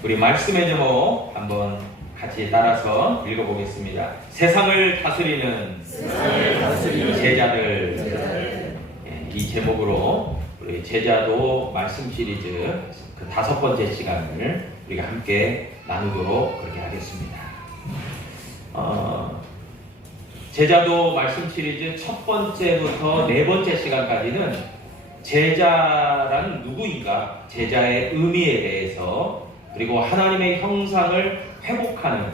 우리 말씀의 제목 한번 같이 따라서 읽어보겠습니다. 세상을 다스리는 제자들. 이 제목으로 우리 제자도 말씀 시리즈 그 5번째 시간을 우리가 함께 나누도록 그렇게 하겠습니다. 제자도 말씀 시리즈 첫 번째부터 네 번째 시간까지는 제자란 누구인가, 제자의 의미에 대해서, 그리고 하나님의 형상을 회복하는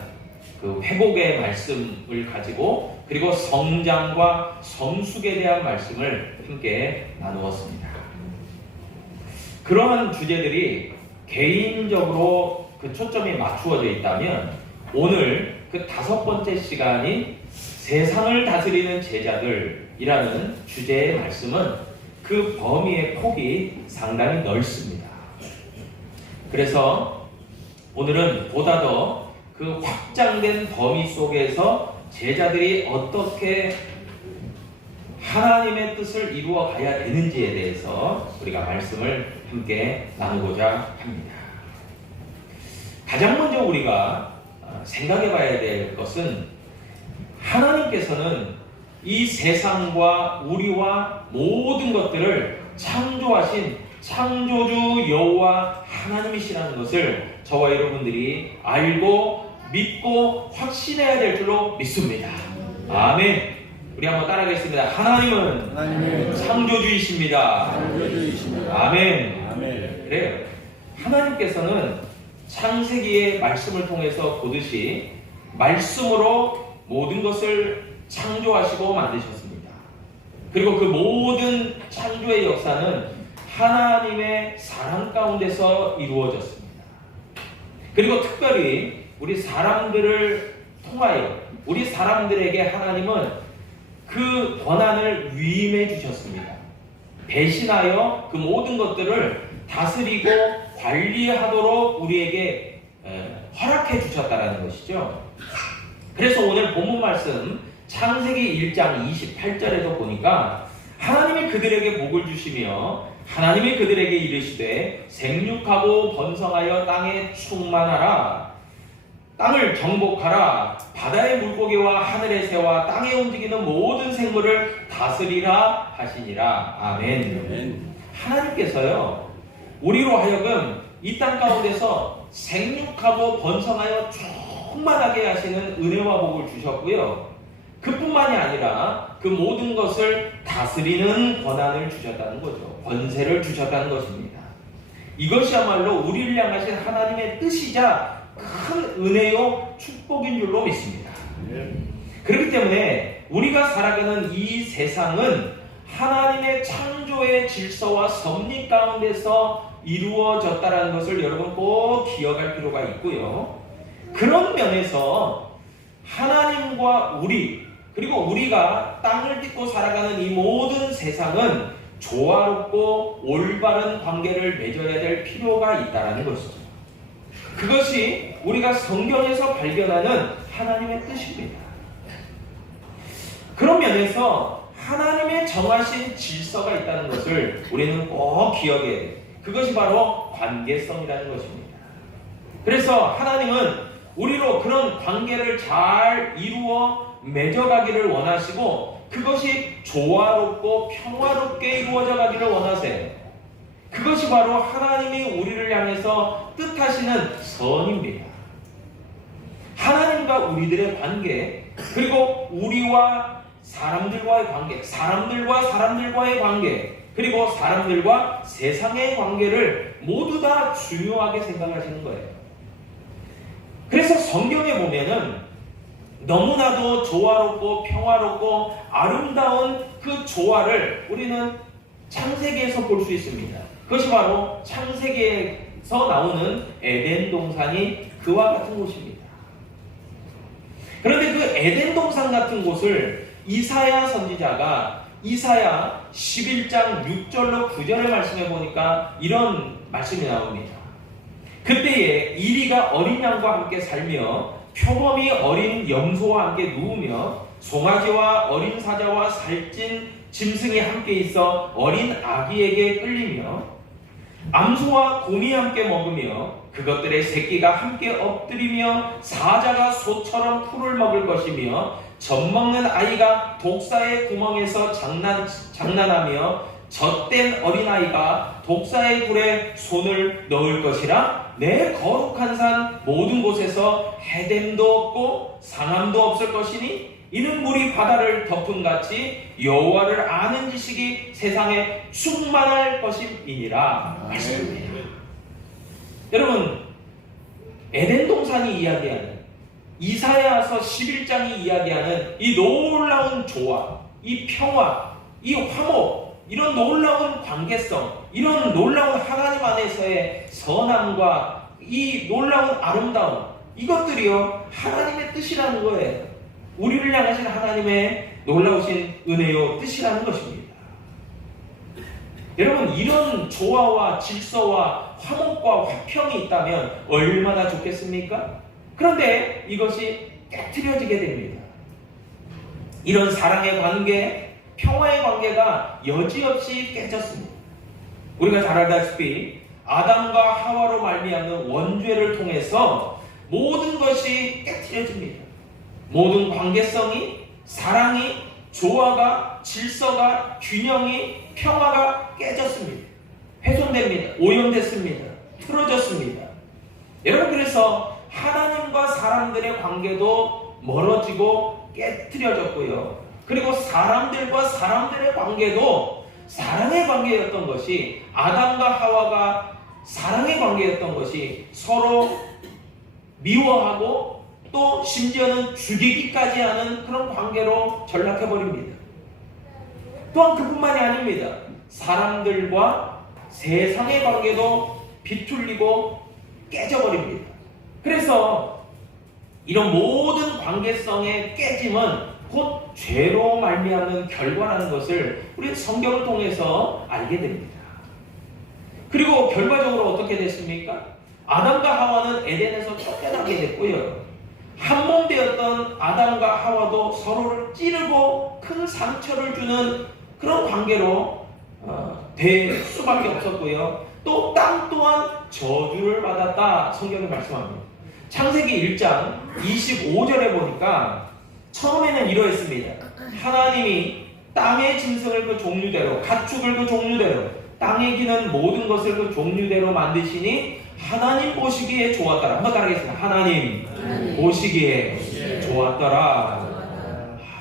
그 회복의 말씀을 가지고, 그리고 성장과 성숙에 대한 말씀을 함께 나누었습니다. 그러한 주제들이 개인적으로 그 초점이 맞추어져 있다면, 오늘 그 5번째 시간인 세상을 다스리는 제자들이라는 주제의 말씀은 그 범위의 폭이 상당히 넓습니다. 그래서 오늘은 보다 더 그 확장된 범위 속에서 제자들이 어떻게 하나님의 뜻을 이루어 가야 되는지에 대해서 우리가 말씀을 함께 나누고자 합니다. 가장 먼저 우리가 생각해 봐야 될 것은, 하나님께서는 이 세상과 우리와 모든 것들을 창조하신 창조주 여호와 하나님이시라는 것을 저와 여러분들이 알고 믿고 확신해야 될 줄로 믿습니다. 아멘. 우리 한번 따라하겠습니다. 하나님은 창조주이십니다. 아멘. 그래요. 하나님께서는 창세기의 말씀을 통해서 보듯이 말씀으로 모든 것을 창조하시고 만드셨습니다. 그리고 그 모든 창조의 역사는 하나님의 사랑 가운데서 이루어졌습니다. 그리고 특별히 우리 사람들을 통하여, 우리 사람들에게 하나님은 그 권한을 위임해 주셨습니다. 배신하여 그 모든 것들을 다스리고 관리하도록 우리에게 허락해 주셨다는 것이죠. 그래서 오늘 본문 말씀 창세기 1장 28절에도 보니까, 하나님이 그들에게 복을 주시며 하나님이 그들에게 이르시되 생육하고 번성하여 땅에 충만하라, 땅을 정복하라, 바다의 물고기와 하늘의 새와 땅에 움직이는 모든 생물을 다스리라 하시니라. 아멘. 하나님께서요, 우리로 하여금 이 땅 가운데서 생육하고 번성하여 충만하게 하시는 은혜와 복을 주셨고요, 그뿐만이 아니라 그 모든 것을 다스리는 권한을 주셨다는 거죠. 권세를 주셨다는 것입니다. 이것이야말로 우리를 향하신 하나님의 뜻이자 큰 은혜요 축복인 줄로 믿습니다. 그렇기 때문에 우리가 살아가는 이 세상은 하나님의 창조의 질서와 섭리 가운데서 이루어졌다는 것을 여러분 꼭 기억할 필요가 있고요. 그런 면에서 하나님과 우리, 그리고 우리가 땅을 딛고 살아가는 이 모든 세상은 조화롭고 올바른 관계를 맺어야 될 필요가 있다는 것이죠. 그것이 우리가 성경에서 발견하는 하나님의 뜻입니다. 그런 면에서 하나님의 정하신 질서가 있다는 것을 우리는 꼭 기억해야 해요. 그것이 바로 관계성이라는 것입니다. 그래서 하나님은 우리로 그런 관계를 잘 이루어 맺어가기를 원하시고, 그것이 조화롭고 평화롭게 이루어져 가기를 원하세요. 그것이 바로 하나님이 우리를 향해서 뜻하시는 선입니다. 하나님과 우리들의 관계, 그리고 우리와 사람들과의 관계, 사람들과 사람들과의 관계, 그리고 사람들과 세상의 관계를 모두 다 중요하게 생각하시는 거예요. 그래서 성경에 보면은 너무나도 조화롭고 평화롭고 아름다운 그 조화를 우리는 창세기에서 볼 수 있습니다. 그것이 바로 창세기에서 나오는 에덴 동산이 그와 같은 곳입니다. 그런데 그 에덴 동산 같은 곳을 이사야 선지자가 이사야 11장 6절로 9절의 말씀에 보니까 이런 말씀이 나옵니다. 그때에 이리가 어린 양과 함께 살며 표범이 어린 염소와 함께 누우며 송아지와 어린 사자와 살찐 짐승이 함께 있어 어린 아기에게 끌리며 암소와 곰이 함께 먹으며 그것들의 새끼가 함께 엎드리며 사자가 소처럼 풀을 먹을 것이며 젖먹는 아이가 독사의 구멍에서 장난하며 젖된 어린아이가 독사의 굴에 손을 넣을 것이라. 내 거룩한 산 모든 곳에서 해됨도 없고 상함도 없을 것이니 이는 물이 바다를 덮은 같이 여호와를 아는 지식이 세상에 충만할 것임이니라. 말씀입니다. 여러분, 에덴 동산이 이야기하는, 이사야서 11장이 이야기하는 이 놀라운 조화, 이 평화, 이 화목, 이런 놀라운 관계성, 이런 놀라운 하나님 안에서의 선함과 이 놀라운 아름다움, 이것들이요 하나님의 뜻이라는 거예요. 우리를 향하신 하나님의 놀라우신 은혜요 뜻이라는 것입니다. 여러분, 이런 조화와 질서와 화목과 화평이 있다면 얼마나 좋겠습니까? 그런데 이것이 깨트려지게 됩니다. 이런 사랑의 관계, 평화의 관계가 여지없이 깨졌습니다. 우리가 잘 알다시피 아담과 하와로 말미암는 원죄를 통해서 모든 것이 깨트려집니다. 모든 관계성이, 사랑이, 조화가, 질서가, 균형이, 평화가 깨졌습니다. 훼손됩니다. 오염됐습니다. 틀어졌습니다. 여러분, 그래서 하나님과 사람들의 관계도 멀어지고 깨트려졌고요. 그리고 사람들과 사람들의 관계도 사랑의 관계였던 것이, 아담과 하와가 사랑의 관계였던 것이 서로 미워하고 또 심지어는 죽이기까지 하는 그런 관계로 전락해버립니다. 또한 그뿐만이 아닙니다. 사람들과 세상의 관계도 비틀리고 깨져버립니다. 그래서 이런 모든 관계성의 깨짐은 곧 죄로 말미암는 결과라는 것을 우리 성경을 통해서 알게 됩니다. 그리고 결과적으로 어떻게 됐습니까? 아담과 하와는 에덴에서 쫓겨나게 됐고요. 한몸 되었던 아담과 하와도 서로를 찌르고 큰 상처를 주는 그런 관계로 될 수밖에 없었고요. 또 땅 또한 저주를 받았다, 성경이 말씀합니다. 창세기 1장 25절에 보니까 처음에는 이러했습니다. 하나님이 땅의 짐승을 그 종류대로, 가축을 그 종류대로, 땅에 기는 모든 것을 그 종류대로 만드시니 하나님 보시기에 좋았더라. 한번 따라하겠습니다. 하나님 보시기에 좋았더라.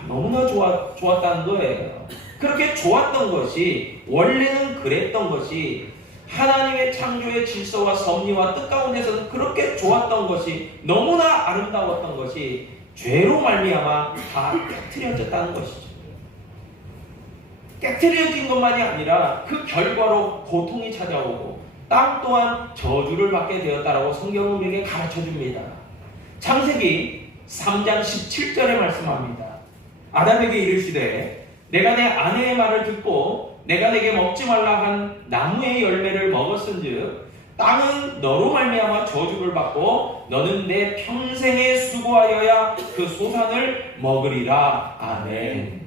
너무나 좋았다는 거예요. 그렇게 좋았던 것이, 원래는 그랬던 것이, 하나님의 창조의 질서와 섭리와 뜻 가운데서는 그렇게 좋았던 것이, 너무나 아름다웠던 것이 죄로 말미암아 다 깨트려졌다는 것이죠. 깨트려진 것만이 아니라 그 결과로 고통이 찾아오고 땅 또한 저주를 받게 되었다라고 성경은 우리에게 가르쳐줍니다. 창세기 3장 17절에 말씀합니다. 아담에게 이르시되 내가 내 아내의 말을 듣고 내가 내게 먹지 말라 한 나무의 열매를 먹었은즉 땅은 너로 말미암아 저주를 받고 너는 내 평생에 수고하여야 그 소산을 먹으리라. 아멘.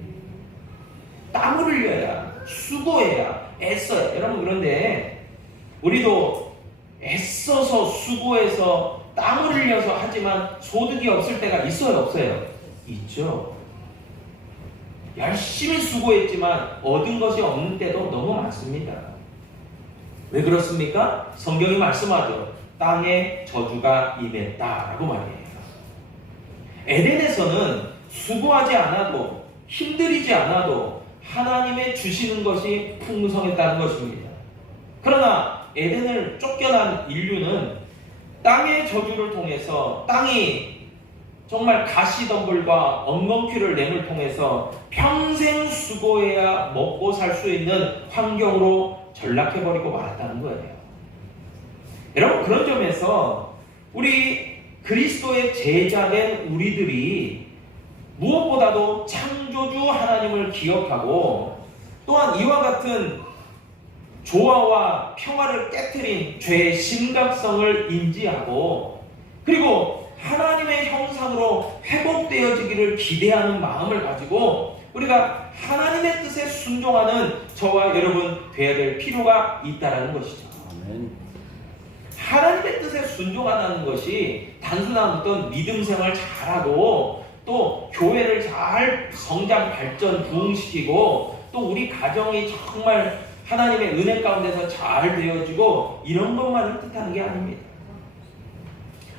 땀을 흘려야, 수고해야, 애써야. 여러분, 그런데 우리도 애써서 수고해서 땀을 흘려서 하지만 소득이 없을 때가 있어요, 없어요? 있죠. 열심히 수고했지만 얻은 것이 없는 때도 너무 많습니다. 왜 그렇습니까? 성경이 말씀하죠. 땅에 저주가 임했다라고 말해요. 에덴에서는 수고하지 않아도, 힘들이지 않아도 하나님의 주시는 것이 풍성했다는 것입니다. 그러나 에덴을 쫓겨난 인류는 땅의 저주를 통해서, 땅이 정말 가시덤불과 엉겅퀴를 냄을 통해서 평생 수고해야 먹고 살 수 있는 환경으로 전락해버리고 말았다는 거예요. 여러분, 그런 점에서 우리 그리스도의 제자된 우리들이 무엇보다도 창조주 하나님을 기억하고, 또한 이와 같은 조화와 평화를 깨트린 죄의 심각성을 인지하고, 그리고 하나님의 형상으로 회복되어지기를 기대하는 마음을 가지고 우리가 하나님의 뜻에 순종하는 저와 여러분 되어야 될 필요가 있다는 것이죠. 하나님의 뜻에 순종하는 것이 단순한 어떤 믿음 생활 잘하고 또 교회를 잘 성장 발전 부흥시키고 또 우리 가정이 정말 하나님의 은혜 가운데서 잘 되어지고 이런 것만을 뜻하는 게 아닙니다.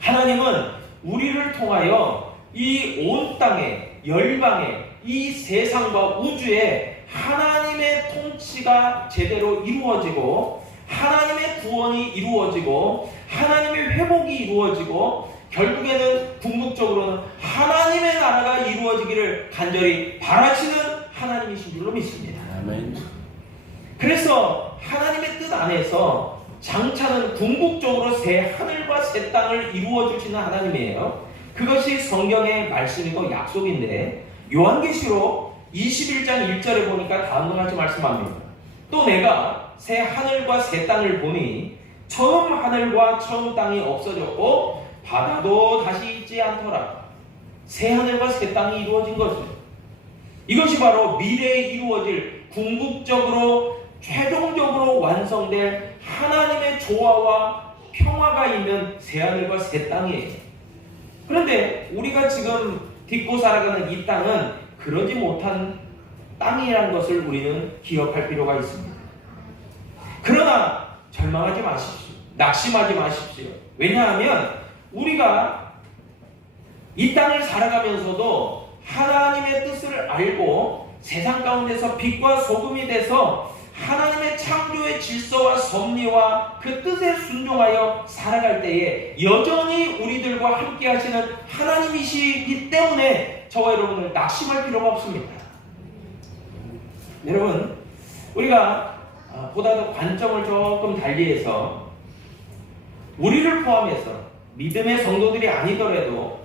하나님은 우리를 통하여 이 온 땅에 열방에 이 세상과 우주에 하나님의 통치가 제대로 이루어지고 하나님의 구원이 이루어지고 하나님의 회복이 이루어지고 결국에는 궁극적으로는 하나님의 나라가 이루어지기를 간절히 바라시는 하나님이신 줄로 믿습니다. 아멘. 그래서 하나님의 뜻 안에서 장차는 궁극적으로 새 하늘과 새 땅을 이루어 주시는 하나님이에요. 그것이 성경의 말씀이고 약속인데 요한계시록 21장 1절에 보니까 다음과 같이 말씀합니다. 또 내가 새 하늘과 새 땅을 보니 처음 하늘과 처음 땅이 없어졌고 바다도 다시 있지 않더라. 새 하늘과 새 땅이 이루어진 것은 이것이 바로 미래에 이루어질 궁극적으로 최종적으로 완성될 하나님의 조화와 평화가 있는 새 하늘과 새 땅이에요. 그런데 우리가 지금 딛고 살아가는 이 땅은 그러지 못한 땅이라는 것을 우리는 기억할 필요가 있습니다. 그러나 절망하지 마십시오. 낙심하지 마십시오. 왜냐하면 우리가 이 땅을 살아가면서도 하나님의 뜻을 알고 세상 가운데서 빛과 소금이 돼서 하나님의 창조의 질서와 섭리와 그 뜻에 순종하여 살아갈 때에 여전히 우리들과 함께 하시는 하나님이시기 때문에 저와 여러분은 낙심할 필요가 없습니다. 여러분, 우리가 보다 더 관점을 조금 달리해서 우리를 포함해서 믿음의 성도들이 아니더라도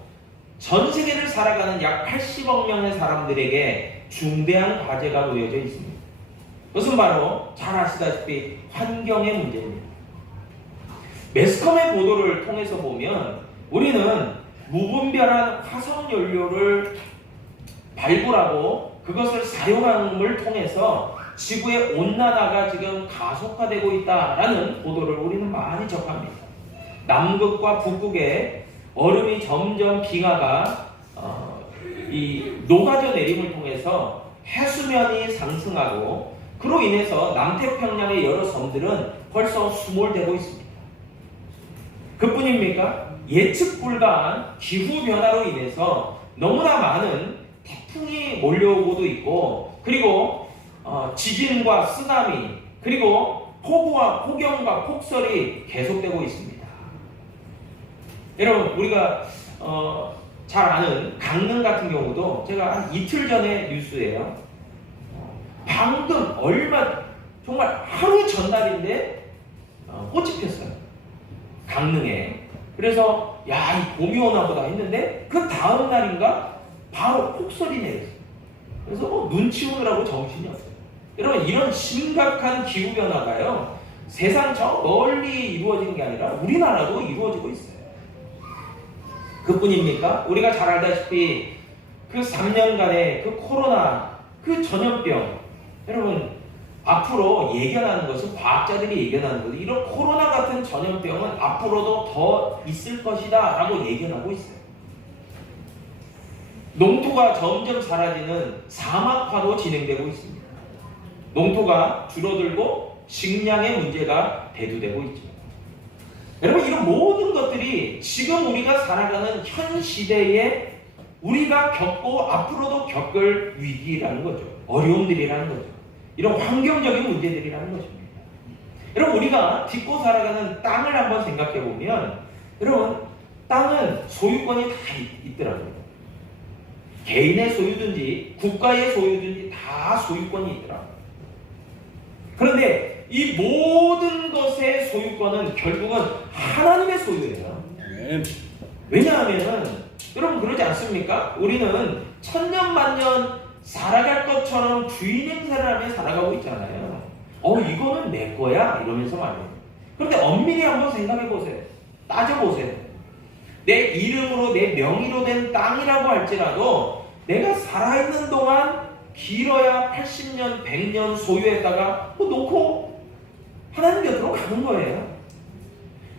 전 세계를 살아가는 약 80억 명의 사람들에게 중대한 과제가 놓여져 있습니다. 그것은 바로 잘 아시다시피 환경의 문제입니다. 매스컴의 보도를 통해서 보면 우리는 무분별한 화석 연료를 발굴하고 그것을 사용함을 통해서 지구의 온난화가 지금 가속화되고 있다라는 보도를 우리는 많이 접합니다. 남극과 북극의 얼음이 점점 빙하가 녹아져 내림을 통해서 해수면이 상승하고 그로 인해서 남태평양의 여러 섬들은 벌써 수몰되고 있습니다. 그뿐입니까? 예측 불가한 기후변화로 인해서 너무나 많은 태풍이 몰려오고도 있고 그리고 지진과 쓰나미 그리고 폭염과 폭설이 계속되고 있습니다. 여러분 우리가 잘 아는 강릉 같은 경우도 제가 한 이틀 전에 뉴스예요. 방금 정말 하루 전날인데 꽃이 폈어요. 강릉에. 그래서 야, 이 봄이 오나 보다 했는데 그 다음 날인가 바로 폭설이 내렸어요. 그래서 눈치 오느라고 정신이 없어요. 여러분 이런 심각한 기후변화가요 세상 저 멀리 이루어지는 게 아니라 우리나라도 이루어지고 있어요. 그뿐입니까? 우리가 잘 알다시피 그 3년간의 그 코로나 그 전염병 여러분 앞으로 예견하는 것은 과학자들이 예견하는 것은 이런 코로나 같은 전염병은 앞으로도 더 있을 것이다 라고 예견하고 있어요. 농토가 점점 사라지는 사막화도 진행되고 있습니다. 농토가 줄어들고 식량의 문제가 대두되고 있죠. 여러분 이런 모든 것들이 지금 우리가 살아가는 현 시대에 우리가 겪고 앞으로도 겪을 위기라는 거죠. 어려움들이라는 거죠. 이런 환경적인 문제들이라는 것입니다. 여러분 우리가 딛고 살아가는 땅을 한번 생각해 보면 여러분 땅은 소유권이 다 있더라고요. 개인의 소유든지 국가의 소유든지 다 소유권이 있더라고요. 그런데 이 모든 것의 소유권은 결국은 하나님의 소유예요. 왜냐하면 여러분 그러지 않습니까? 우리는 천년만년 살아갈 것처럼 주인 행세를 하며 살아가고 있잖아요. 이거는 내 거야 이러면서 말이에요. 그런데 엄밀히 한번 생각해 보세요. 따져보세요. 내 이름으로 내 명의로 된 땅이라고 할지라도 내가 살아있는 동안 길어야 80년, 100년 소유했다가 놓고 하나님 곁으로 가는 거예요.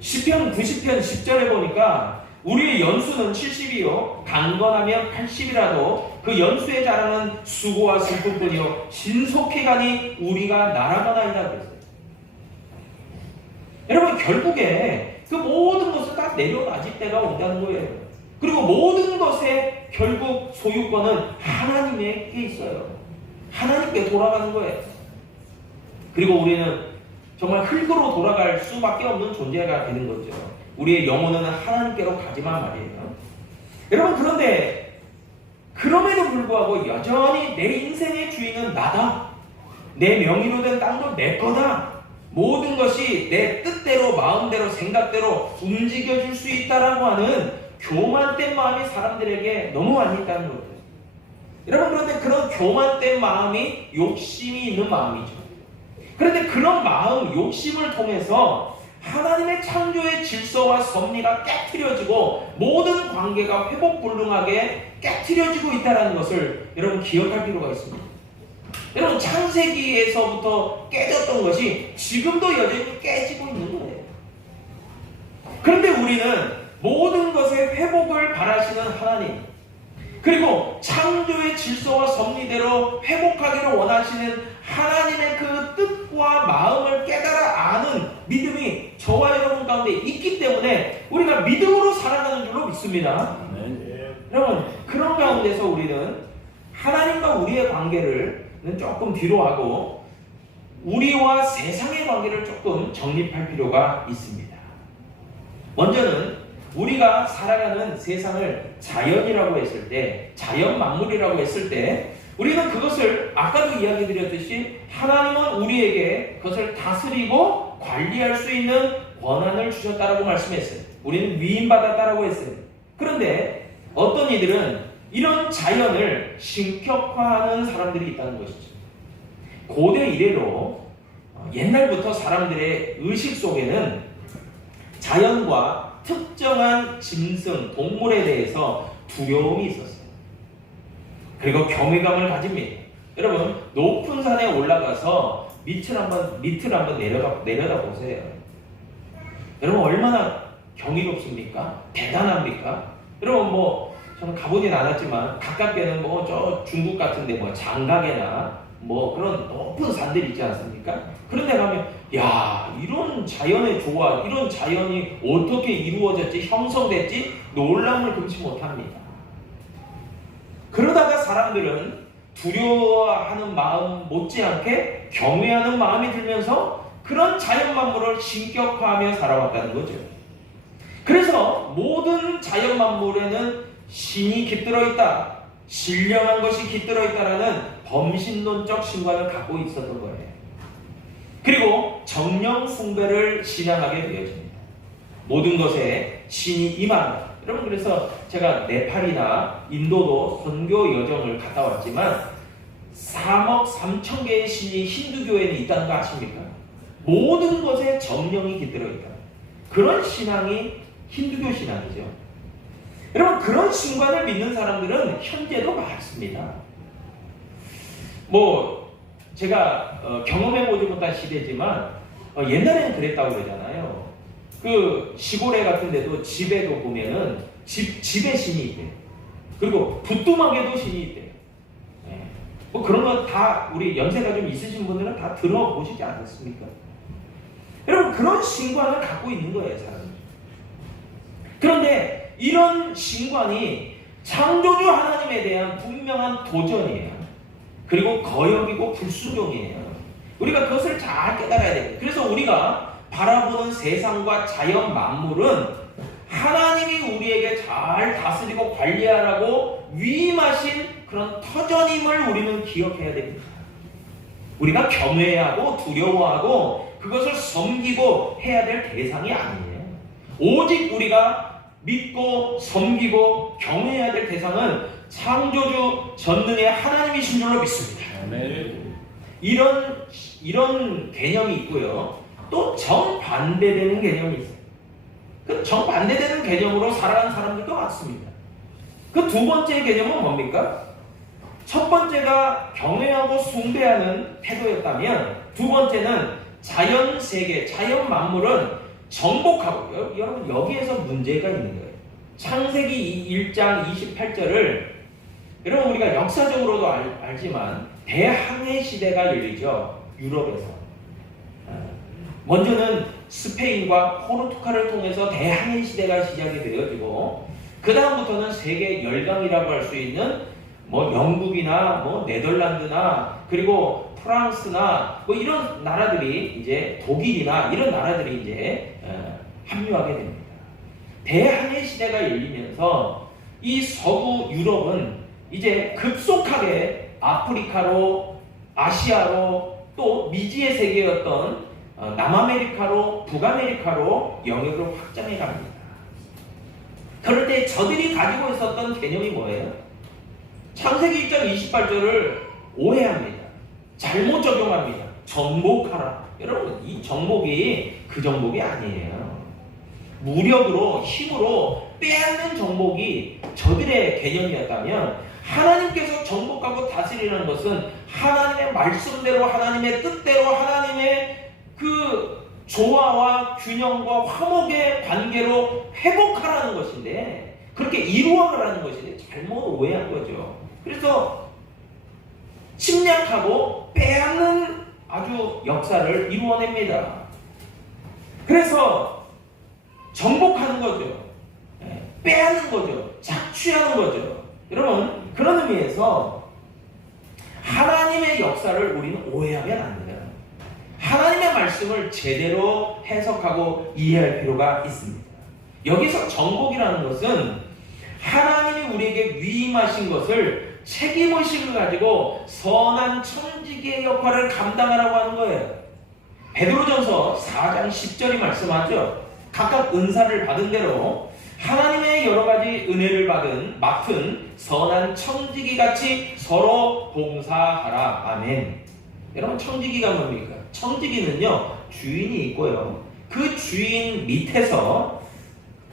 시편 90편 10절에 보니까 우리의 연수는 70이요 강건하면 80이라도 그 연수에 자라는 수고와 슬픔뿐이요 신속히 가니 우리가 날아가나이다 그랬어요. 여러분 결국에 그 모든 것을 다 내려놔질 때가 온다는 거예요. 그리고 모든 것의 결국 소유권은 하나님에게 있어요. 하나님께 돌아가는 거예요. 그리고 우리는 정말 흙으로 돌아갈 수밖에 없는 존재가 되는 거죠. 우리의 영혼은 하나님께로 가지만 말이에요. 여러분 그런데 그럼에도 불구하고 여전히 내 인생의 주인은 나다. 내 명의로 된 땅도 내 거다. 모든 것이 내 뜻대로 마음대로 생각대로 움직여줄 수 있다라고 하는 교만된 마음이 사람들에게 너무 많이 있다는 거예요. 여러분 그런데 그런 교만된 마음이 욕심이 있는 마음이죠. 그런데 그런 마음, 욕심을 통해서 하나님의 창조의 질서와 섭리가 깨트려지고 모든 관계가 회복불능하게 깨트려지고 있다는 것을 여러분 기억할 필요가 있습니다. 여러분 창세기에서부터 깨졌던 것이 지금도 여전히 깨지고 있는 거예요. 그런데 우리는 모든 것의 회복을 바라시는 하나님, 그리고 창조의 질서와 섭리대로 회복하기를 원하시는 하나님의 그 뜻과 마음을 깨달아 아는 믿음이 저와 여러분 가운데 있기 때문에 우리가 믿음으로 살아가는 줄로 믿습니다. 여러분 그런 가운데서 우리는 하나님과 우리의 관계를 조금 뒤로 하고 우리와 세상의 관계를 조금 정립할 필요가 있습니다. 먼저는 우리가 살아가는 세상을 자연이라고 했을 때, 자연 만물이라고 했을 때 우리는 그것을 아까도 이야기 드렸듯이 하나님은 우리에게 그것을 다스리고 관리할 수 있는 권한을 주셨다라고 말씀했어요. 우리는 위임받았다라고 했어요. 그런데 어떤 이들은 이런 자연을 신격화하는 사람들이 있다는 것이죠. 고대 이래로 옛날부터 사람들의 의식 속에는 자연과 특정한 짐승, 동물에 대해서 두려움이 있었어요. 그리고 경외감을 가집니다. 여러분 높은 산에 올라가서 밑을 한번 내려다 보세요. 여러분 얼마나 경이롭습니까? 대단합니까? 여러분 저는 가보진 않았지만 가깝게는 저 중국 같은데 장각이나 그런 높은 산들이 있지 않습니까? 그런 데 가면 야 이런 자연의 조화, 이런 자연이 어떻게 이루어졌지, 형성됐지 놀람을 금치 못합니다. 그러다가 사람들은 두려워하는 마음 못지않게 경외하는 마음이 들면서 그런 자연 만물을 신격화하며 살아왔다는 거죠. 그래서 모든 자연 만물에는 신이 깃들어 있다, 신령한 것이 깃들어 있다라는 범신론적 신관을 갖고 있었던 거예요. 그리고 정령 숭배를 신앙하게 되어집니다. 모든 것에 신이 임한다. 여러분 그래서 제가 네팔이나 인도도 선교 여정을 갔다 왔지만 3억 3천 개의 신이 힌두교에는 있다는 거 아십니까? 모든 것에 정령이 깃들어 있다. 그런 신앙이 힌두교 신앙이죠. 여러분 그런 신관을 믿는 사람들은 현재도 많습니다. 제가 경험해보지 못한 시대지만 옛날에는 그랬다고 그러잖아요. 그 시골에 같은 데도 집에도 보면은 집에 신이 있대요. 그리고 부뚜막에도 신이 있대요. 그런 거 다 우리 연세가 좀 있으신 분들은 다 들어보시지 않았습니까? 여러분 그런 신관을 갖고 있는 거예요, 사람들이. 그런데 이런 신관이 창조주 하나님에 대한 분명한 도전이에요. 그리고 거역이고 불순종이에요. 우리가 그것을 잘 깨달아야 돼요. 그래서 우리가 바라보는 세상과 자연 만물은 하나님이 우리에게 잘 다스리고 관리하라고 위임하신 그런 터전임을 우리는 기억해야 됩니다. 우리가 경외하고 두려워하고 그것을 섬기고 해야 될 대상이 아니에요. 오직 우리가 믿고 섬기고 경외해야 될 대상은 창조주 전능의 하나님이신 줄로 믿습니다. 이런 개념이 있고요. 또 정반대되는 개념이 있어요. 그 정반대되는 개념으로 살아가는 사람들도 많습니다. 그 두 번째 개념은 뭡니까? 첫 번째가 경외하고 숭배하는 태도였다면 두 번째는 자연 세계, 자연 만물은 정복하고, 여러분 여기에서 문제가 있는 거예요. 창세기 1장 28절을 여러분 우리가 역사적으로도 알지만 대항해 시대가 열리죠. 유럽에서. 먼저는 스페인과 포르투갈을 통해서 대항해 시대가 시작이 되어지고, 그 다음부터는 세계 열강이라고 할 수 있는 뭐 영국이나 뭐 네덜란드나 그리고 프랑스나 뭐 이런 나라들이, 이제 독일이나 이런 나라들이 이제 합류하게 됩니다. 대항해 시대가 열리면서 이 서부 유럽은 이제 급속하게 아프리카로, 아시아로, 또 미지의 세계였던 남아메리카로, 북아메리카로 영역을 확장해 갑니다. 그럴 때 저들이 가지고 있었던 개념이 뭐예요? 창세기 1장 28절을 오해합니다. 잘못 적용합니다. 정복하라. 여러분, 이 정복이 그 정복이 아니에요. 무력으로, 힘으로 빼앗는 정복이 저들의 개념이었다면, 하나님께서 정복하고 다스리는 것은 하나님의 말씀대로, 하나님의 뜻대로, 하나님의 그 조화와 균형과 화목의 관계로 회복하라는 것인데, 그렇게 이루어가라는 것인데 잘못 오해한 거죠. 그래서 침략하고 빼앗는 아주 역사를 이루어냅니다. 그래서 정복하는 거죠. 빼앗는 거죠. 착취하는 거죠. 여러분, 그런 의미에서 하나님의 역사를 우리는 오해하면 안 돼요. 하나님의 말씀을 제대로 해석하고 이해할 필요가 있습니다. 여기서 정복이라는 것은 하나님이 우리에게 위임하신 것을 책임의식을 가지고 선한 청지기의 역할을 감당하라고 하는 거예요. 베드로전서 4장 10절이 말씀하죠. 각각 은사를 받은 대로 하나님의 여러 가지 은혜를 맡은 선한 청지기같이 서로 봉사하라. 아멘. 여러분, 청지기가 뭡니까? 청지기는요, 주인이 있고요, 그 주인 밑에서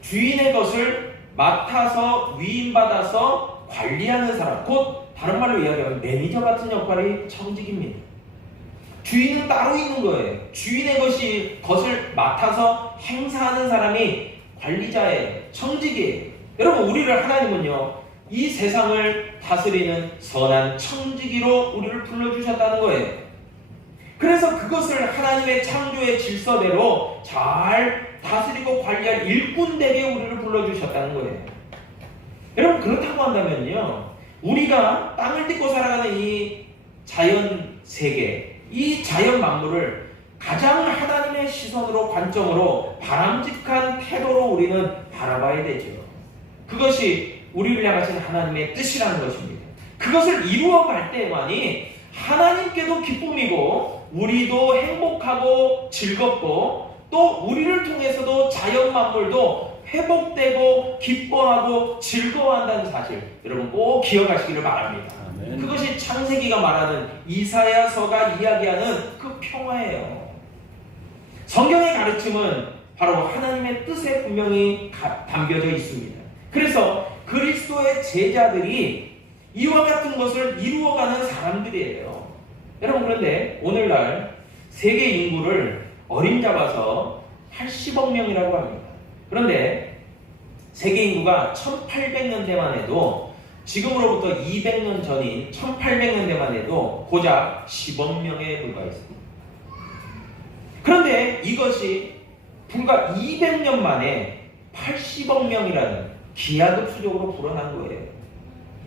주인의 것을 맡아서 위임받아서 관리하는 사람, 곧 다른 말로 이야기하면 매니저 같은 역할이 청지기입니다. 주인은 따로 있는 거예요. 주인의 것을 맡아서 행사하는 사람이 관리자예요. 청지기예요. 여러분, 우리를 하나님은요, 이 세상을 다스리는 선한 청지기로 우리를 불러주셨다는 거예요. 그래서 그것을 하나님의 창조의 질서대로 잘 다스리고 관리할 일꾼되게 우리를 불러주셨다는 거예요. 여러분, 그렇다고 한다면요, 우리가 땅을 딛고 살아가는 이 자연 세계, 이 자연 만물을 가장 하나님의 시선으로, 관점으로, 바람직한 태도로 우리는 바라봐야 되죠. 그것이 우리를 향하신 하나님의 뜻이라는 것입니다. 그것을 이루어갈 때만이 하나님께도 기쁨이고 우리도 행복하고 즐겁고, 또 우리를 통해서도 자연 만물도 회복되고 기뻐하고 즐거워한다는 사실, 여러분 꼭 기억하시기를 바랍니다. 아멘. 그것이 창세기가 말하는, 이사야서가 이야기하는 그 평화예요. 성경의 가르침은 바로 하나님의 뜻에 분명히 담겨져 있습니다. 그래서 그리스도의 제자들이 이와 같은 것을 이루어가는 사람들이에요. 여러분, 그런데 오늘날 세계 인구를 어림잡아서 80억 명이라고 합니다. 그런데 세계 인구가 1800년대만 해도, 지금으로부터 200년 전인 1800년대만 해도 고작 10억 명에 불과했습니다. 그런데 이것이 불과 200년 만에 80억 명이라는 기하급수적으로 불어난 거예요.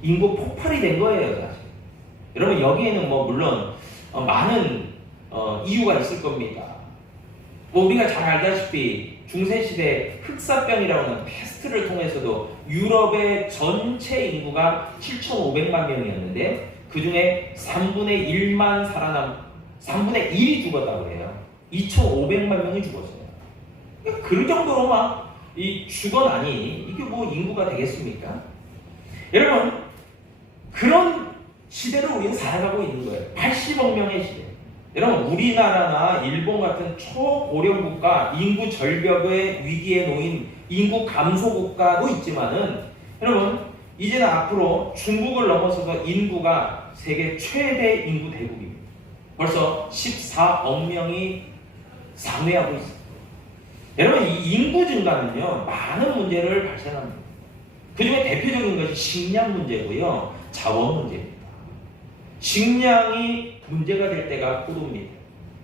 인구 폭발이 된 거예요, 사실. 여러분, 여기에는 뭐 물론 많은 이유가 있을 겁니다. 뭐 우리가 잘 알다시피 중세시대 흑사병이라고 하는 패스트를 통해서도 유럽의 전체 인구가 7,500만 명이었는데 그 중에 3분의 1이 죽었다고 해요. 2,500만 명이 죽었어요. 그 정도로 막 이 죽어나니 이게 뭐 인구가 되겠습니까? 여러분, 그런 시대를 우리는 살아가고 있는 거예요. 80억 명의 시대. 여러분, 우리나라나 일본 같은 초고령 국가, 인구 절벽의 위기에 놓인 인구 감소 국가도 있지만은, 여러분, 이제는 앞으로 중국을 넘어서서 인구가 세계 최대 인구 대국입니다. 벌써 14억 명이 상회하고 있습니다. 여러분, 이 인구 증가는요, 많은 문제를 발생합니다. 그 중에 대표적인 것이 식량 문제고요, 자원 문제입니다. 식량이 문제가 될 때가 곧 옵니다.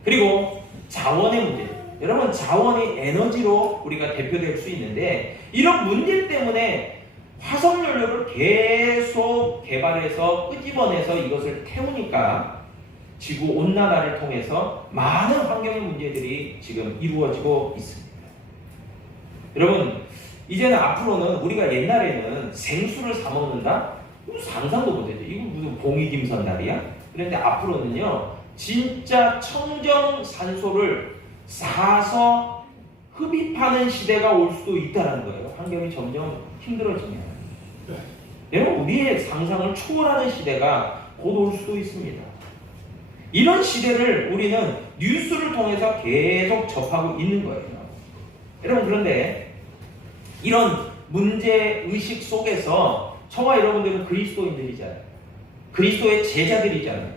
그리고 자원의 문제. 여러분, 자원이 에너지로 우리가 대표될 수 있는데, 이런 문제 때문에 화석연료를 계속 개발해서 끄집어내서 이것을 태우니까 지구 온난화를 통해서 많은 환경의 문제들이 지금 이루어지고 있습니다. 여러분, 이제는 앞으로는 우리가 옛날에는 생수를 사 먹는다? 상상도 못했죠. 이거 무슨 봉이김선달이야? 그런데 앞으로는요, 진짜 청정 산소를 사서 흡입하는 시대가 올 수도 있다는 거예요. 환경이 점점 힘들어지면. 여러분, 우리의 상상을 초월하는 시대가 곧 올 수도 있습니다. 이런 시대를 우리는 뉴스를 통해서 계속 접하고 있는 거예요. 여러분, 그런데 이런 문제의식 속에서 저와 여러분들은 그리스도인들이잖아요. 그리스도의 제자들이잖아요.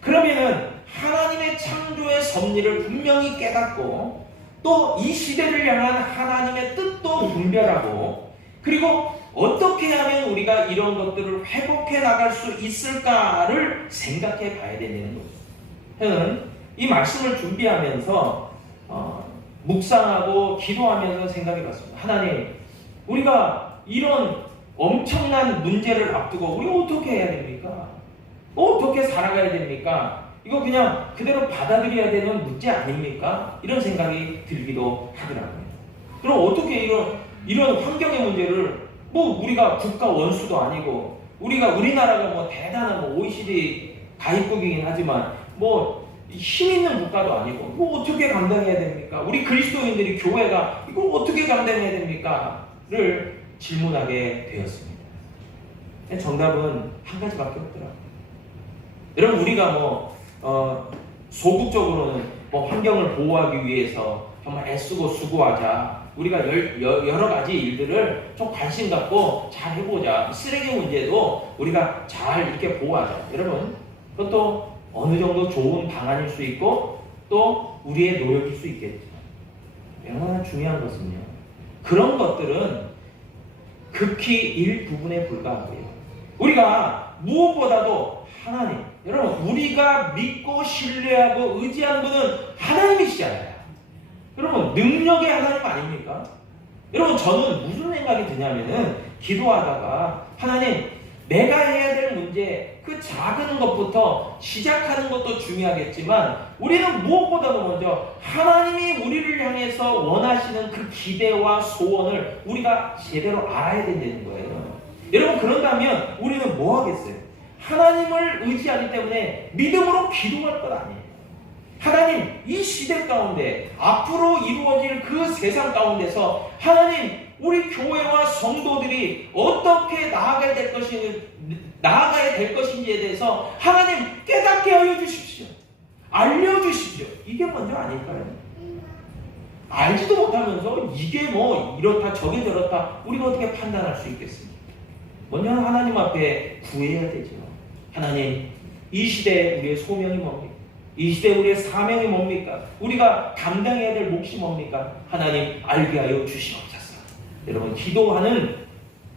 그러면은 하나님의 창조의 섭리를 분명히 깨닫고 또 이 시대를 향한 하나님의 뜻도 분별하고, 그리고 어떻게 하면 우리가 이런 것들을 회복해 나갈 수 있을까를 생각해 봐야 되는 거죠. 저는 이 말씀을 준비하면서 묵상하고 기도하면서 생각해 봤습니다. 하나님, 우리가 이런 엄청난 문제를 앞두고 우리 어떻게 해야 됩니까? 어떻게 살아가야 됩니까? 이거 그냥 그대로 받아들여야 되는 문제 아닙니까? 이런 생각이 들기도 하더라고요. 그럼 어떻게 이런 환경의 문제를, 뭐 우리가 국가 원수도 아니고, 우리나라가 뭐 대단한 OECD 가입국이긴 하지만 뭐 힘 있는 국가도 아니고, 뭐 어떻게 감당해야 됩니까? 우리 그리스도인들이, 교회가 이걸 어떻게 감당해야 됩니까? 를 질문하게 되었습니다. 정답은 한 가지밖에 없더라고요. 여러분, 우리가 소극적으로는 환경을 보호하기 위해서 정말 애쓰고 수고하자. 우리가 여러 가지 일들을 좀 관심 갖고 잘 해보자. 쓰레기 문제도 우리가 잘 이렇게 보호하자. 여러분, 그것도 어느 정도 좋은 방안일 수 있고 또 우리의 노력일 수 있겠죠. 얼마나 중요한 것은요, 그런 것들은 극히 일부분에 불과하고요. 우리가 무엇보다도 하나님, 여러분, 우리가 믿고 신뢰하고 의지하는 분은 하나님이시잖아요. 여러분, 능력의 하나님 아닙니까? 여러분, 저는 무슨 생각이 드냐면은, 기도하다가 하나님, 내가 해야 될 문제, 그 작은 것부터 시작하는 것도 중요하겠지만, 우리는 무엇보다도 먼저 하나님이 우리를 향해서 원하시는 그 기대와 소원을 우리가 제대로 알아야 된다는 거예요. 여러분, 그런다면 우리는 뭐 하겠어요? 하나님을 의지하기 때문에 믿음으로 기도할 것 아니에요. 하나님, 이 시대 가운데 앞으로 이루어질 그 세상 가운데서 하나님, 우리 교회와 성도들이 어떻게 나아가야 될 것인지에 대해서 하나님 깨닫게 하여 주십시오. 알려주십시오. 이게 먼저 아닐까요? 알지도 못하면서 이게 뭐 이렇다 저게 저렇다 우리가 어떻게 판단할 수 있겠습니까? 먼저 하나님 앞에 구해야 되죠. 하나님, 이 시대에 우리의 소명이 뭡니까? 이 시대에 우리의 사명이 뭡니까? 우리가 감당해야 될 몫이 뭡니까? 하나님, 알게 하여 주시옵소서. 여러분, 기도하는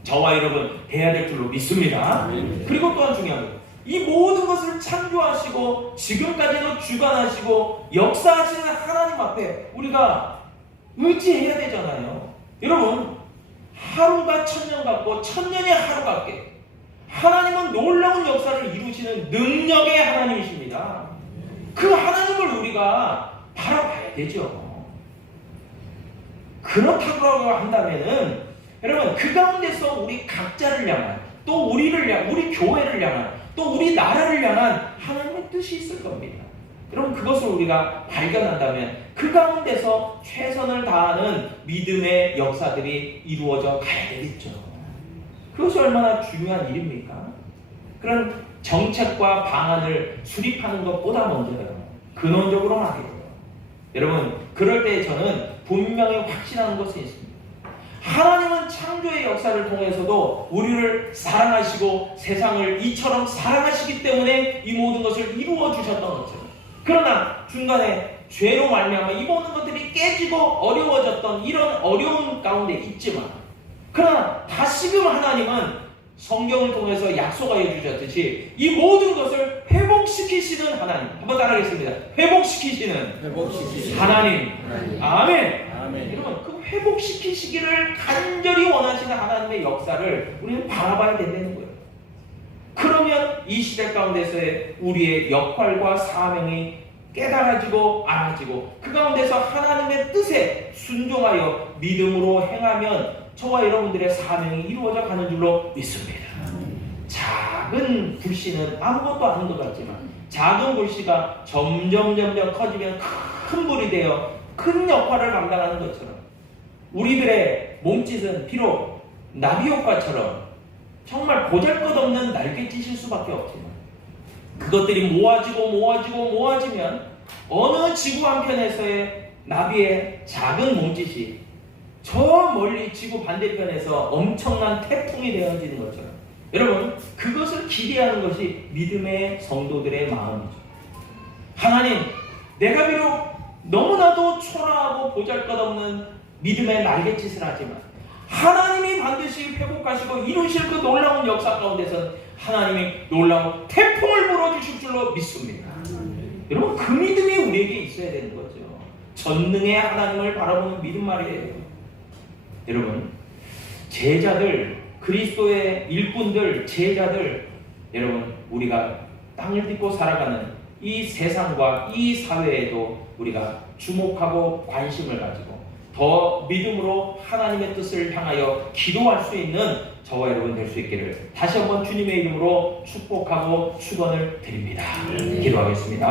저와 여러분 돼야 될 줄로 믿습니다. 그리고 또한 중요한 것, 이 모든 것을 창조하시고 지금까지도 주관하시고 역사하시는 하나님 앞에 우리가 의지해야 되잖아요. 여러분, 하루가 천년 같고 천년이 하루 같게 하나님은 놀라운 역사를 이루시는 능력의 하나님이십니다. 그 하나님을 우리가 바라봐야 되죠. 그렇다고 한다면은 여러분, 그 가운데서 우리 각자를 향한, 또 우리를 향한, 우리 교회를 향한, 또 우리 나라를 향한 하나님의 뜻이 있을 겁니다. 여러분, 그것을 우리가 발견한다면 그 가운데서 최선을 다하는 믿음의 역사들이 이루어져 가야 되겠죠. 그것이 얼마나 중요한 일입니까? 그런 정책과 방안을 수립하는 것보다 먼저요, 근원적으로 하게 돼요. 여러분, 그럴 때 저는 분명히 확신하는 것이 있습니다. 하나님은 창조의 역사를 통해서도 우리를 사랑하시고 세상을 이처럼 사랑하시기 때문에 이 모든 것을 이루어 주셨던 것처럼, 그러나 중간에 죄로 말미암아 이 모든 것들이 깨지고 어려워졌던 이런 어려운 가운데 있지만, 그러나 다시금 하나님은 성경을 통해서 약속하여 주셨듯이 이 모든 것을 회복시키시는 하나님. 한번 따라하겠습니다. 회복시키시는 하나님. 아멘. 여러분, 그 회복시키시기를 간절히 원하시는 하나님의 역사를 우리는 바라봐야 된다는 거예요. 그러면 이 시대 가운데서의 우리의 역할과 사명이 깨달아지고 알아지고, 그 가운데서 하나님의 뜻에 순종하여 믿음으로 행하면 저와 여러분들의 사명이 이루어져 가는 줄로 믿습니다. 작은 불씨는 아무것도 아닌 것 같지만, 작은 불씨가 점점 커지면 큰 불이 되어 큰 역할을 감당하는 것처럼, 우리들의 몸짓은 비록 나비 효과처럼 정말 보잘것없는 날갯짓일 수밖에 없지만, 그것들이 모아지면 어느 지구 한편에서의 나비의 작은 몸짓이 저 멀리 지구 반대편에서 엄청난 태풍이 되어지는 것처럼, 여러분, 그것을 기대하는 것이 믿음의 성도들의 마음이죠. 하나님, 내가 비록 너무나도 초라하고 보잘것없는 믿음의 날갯짓을 하지만 하나님이 반드시 회복하시고 이루실 그 놀라운 역사 가운데서 하나님이 놀라운 태풍을 불어주실 줄로 믿습니다. 여러분, 그 믿음이 우리에게 있어야 되는 거죠. 전능의 하나님을 바라보는 믿음 말이에요. 여러분, 제자들, 그리스도의 일꾼들, 제자들, 여러분, 우리가 땅을 딛고 살아가는 이 세상과 이 사회에도 우리가 주목하고 관심을 가지고 더 믿음으로 하나님의 뜻을 향하여 기도할 수 있는 저와 여러분 될 수 있기를 다시 한번 주님의 이름으로 축복하고 축원을 드립니다. 기도하겠습니다.